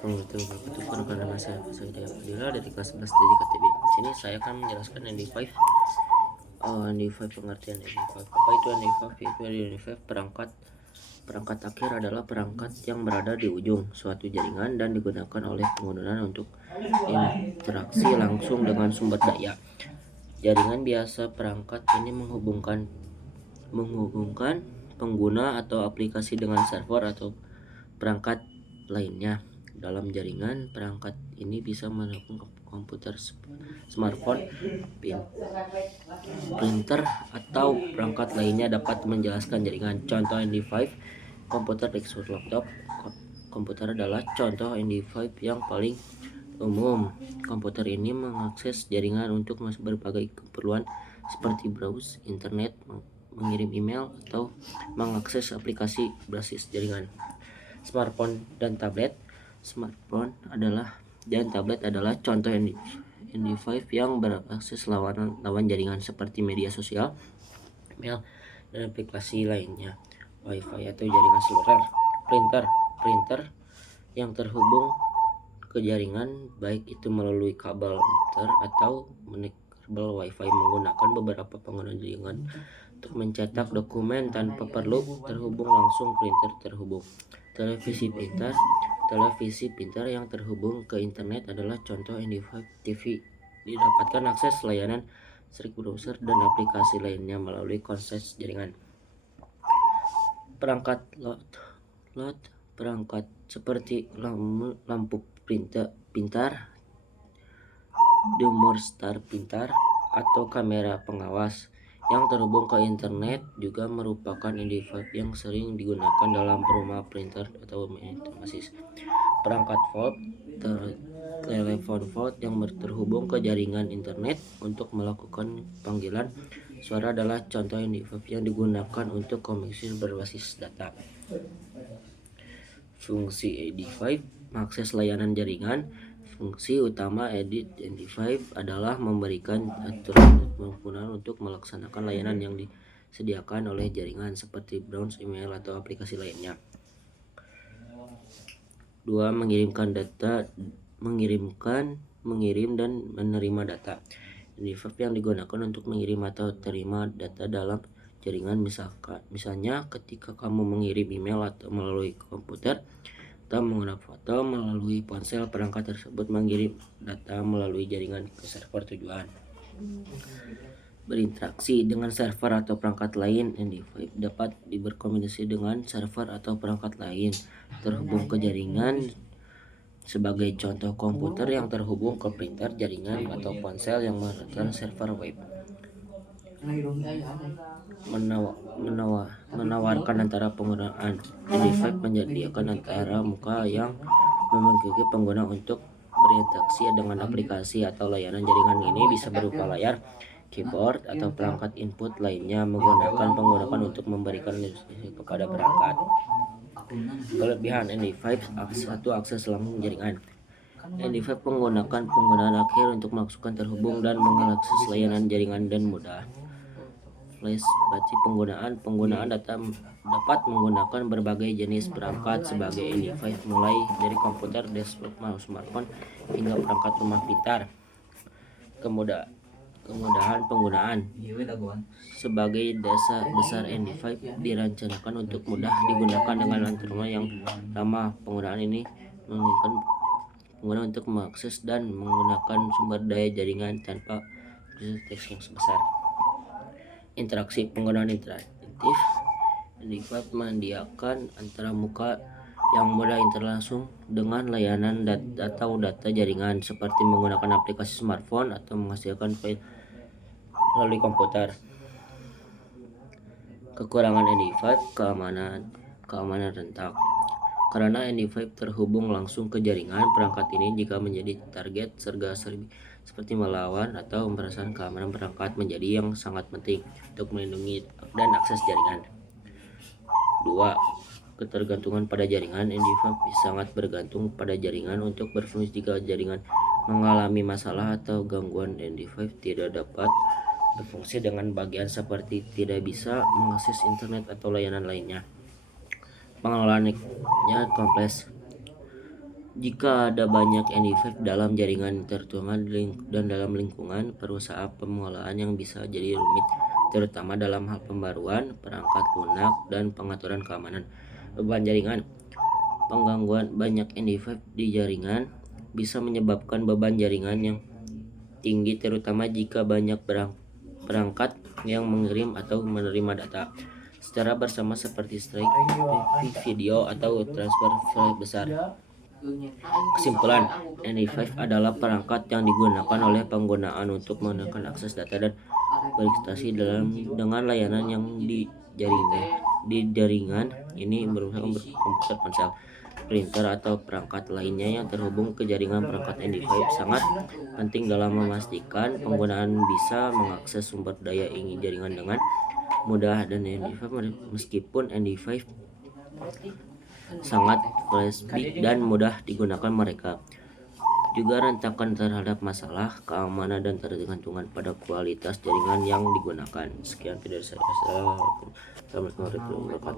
Assalamualaikum warahmatullahi wabarakatuh. Saya Fadila dari kelas 11 dari KTB. Sini saya akan menjelaskan ND5. ND5 pengertian ND5. Apa itu ND5? Itu ND5 perangkat akhir adalah perangkat yang berada di ujung suatu jaringan dan digunakan oleh pengguna untuk interaksi langsung dengan sumber daya. Jaringan biasa perangkat ini menghubungkan pengguna atau aplikasi dengan server atau perangkat lainnya. Dalam jaringan, perangkat ini bisa mendukung komputer, smartphone, printer, atau perangkat lainnya dapat menjelaskan jaringan. Contoh ND5, komputer, desktop, laptop. Komputer adalah contoh ND5 yang paling umum. Komputer ini mengakses jaringan untuk berbagai keperluan seperti browse internet, mengirim email, atau mengakses aplikasi berbasis jaringan. Smartphone dan tablet. Smartphone dan tablet adalah contoh ND5 yang berakses lawan jaringan seperti media sosial, email, dan aplikasi lainnya. Wi-Fi atau jaringan seluler. Printer yang terhubung ke jaringan, baik itu melalui kabel printer atau kabel Wi-Fi, menggunakan beberapa pengguna jaringan untuk mencetak dokumen tanpa perlu terhubung langsung. Printer terhubung. Televisi pintar yang terhubung ke internet adalah contoh ND5 TV. Didapatkan akses layanan streaming, browser, dan aplikasi lainnya melalui akses jaringan. Perangkat perangkat seperti lampu pintar, thermostat pintar, atau kamera pengawas yang terhubung ke internet juga merupakan ND5 yang sering digunakan dalam rumah. Printer atau otomatis. Perangkat telepon volt yang terhubung ke jaringan internet untuk melakukan panggilan suara adalah contoh ND5 yang digunakan untuk komunikasi berbasis data. Fungsi ND5 mengakses layanan jaringan. Fungsi utama ND5 adalah memberikan aturan penggunaan untuk melaksanakan layanan yang disediakan oleh jaringan seperti browse, email, atau aplikasi lainnya. 2. Mengirim dan menerima data. ND5 yang digunakan untuk mengirim atau terima data dalam jaringan, misalnya ketika kamu mengirim email atau melalui komputer atau menggunakan foto melalui ponsel. Perangkat tersebut mengirim data melalui jaringan ke server tujuan. Berinteraksi dengan server atau perangkat lain. ND5 dapat berkomunikasi dengan server atau perangkat lain terhubung ke jaringan. Sebagai contoh, komputer yang terhubung ke printer jaringan atau ponsel yang menggunakan server web. Menawarkan antara penggunaan. ND5 menyediakan antara muka yang memungkinkan pengguna untuk berinteraksi dengan aplikasi atau layanan jaringan. Ini bisa berupa layar, keyboard, atau perangkat input lainnya, menggunakan untuk memberikan instruksi kepada perangkat. Kelebihan ND5: akses langsung jaringan. ND5 menggunakan penggunaan akhir untuk maksudkan terhubung dan mengakses layanan jaringan dan mudah. Fleksibilitas penggunaan data dapat menggunakan berbagai jenis perangkat sebagai ND5, mulai dari komputer, desktop, smartphone, hingga perangkat rumah pintar. Kemudahan penggunaan. Sebagai dasar ND5 dirancangkan untuk mudah digunakan dengan antara yang ramah. Penggunaan ini memungkinkan pengguna untuk mengakses dan menggunakan sumber daya jaringan tanpa teks yang sebesar. Interaksi. Penggunaan interaktif. ND5 menyediakan antara muka yang mudah interaksi dengan layanan atau data jaringan, seperti menggunakan aplikasi smartphone atau menghasilkan file melalui komputer. Kekurangan ND5: keamanan rentak. Karena ND5 terhubung langsung ke jaringan, perangkat ini jika menjadi target serba-serbi seperti melawan atau pemerasan. Keamanan perangkat menjadi yang sangat penting untuk melindungi dan akses jaringan. 2. Ketergantungan pada jaringan. ND5 sangat bergantung pada jaringan untuk berfungsi. Jika jaringan mengalami masalah atau gangguan, ND5 tidak dapat berfungsi dengan bagian seperti tidak bisa mengakses internet atau layanan lainnya. Pengelolaannya kompleks. Jika ada banyak ND5 dalam jaringan tertuang dan dalam lingkungan, perusahaan pengelolaan yang bisa jadi rumit, terutama dalam hal pembaruan, perangkat lunak, dan pengaturan keamanan. Beban jaringan. Penggangguan banyak ND5 di jaringan bisa menyebabkan beban jaringan yang tinggi, terutama jika banyak perangkat yang mengirim atau menerima data secara bersama seperti streaming video atau transfer file besar. Kesimpulan, ND5 adalah perangkat yang digunakan oleh penggunaan untuk menggunakan akses data dan berinteraksi dengan layanan yang di jaringan ini merupakan komputer, ponsel, printer, atau perangkat lainnya yang terhubung ke jaringan. Perangkat ND5 sangat penting dalam memastikan penggunaan bisa mengakses sumber daya jaringan dengan mudah, dan ND5 meskipun ND5 sangat fleksibel dan mudah digunakan, mereka juga rentan terhadap masalah keamanan dan tergantungan pada kualitas jaringan yang digunakan. Sekian dari saya. Assalamualaikum warahmatullahi wabarakatuh.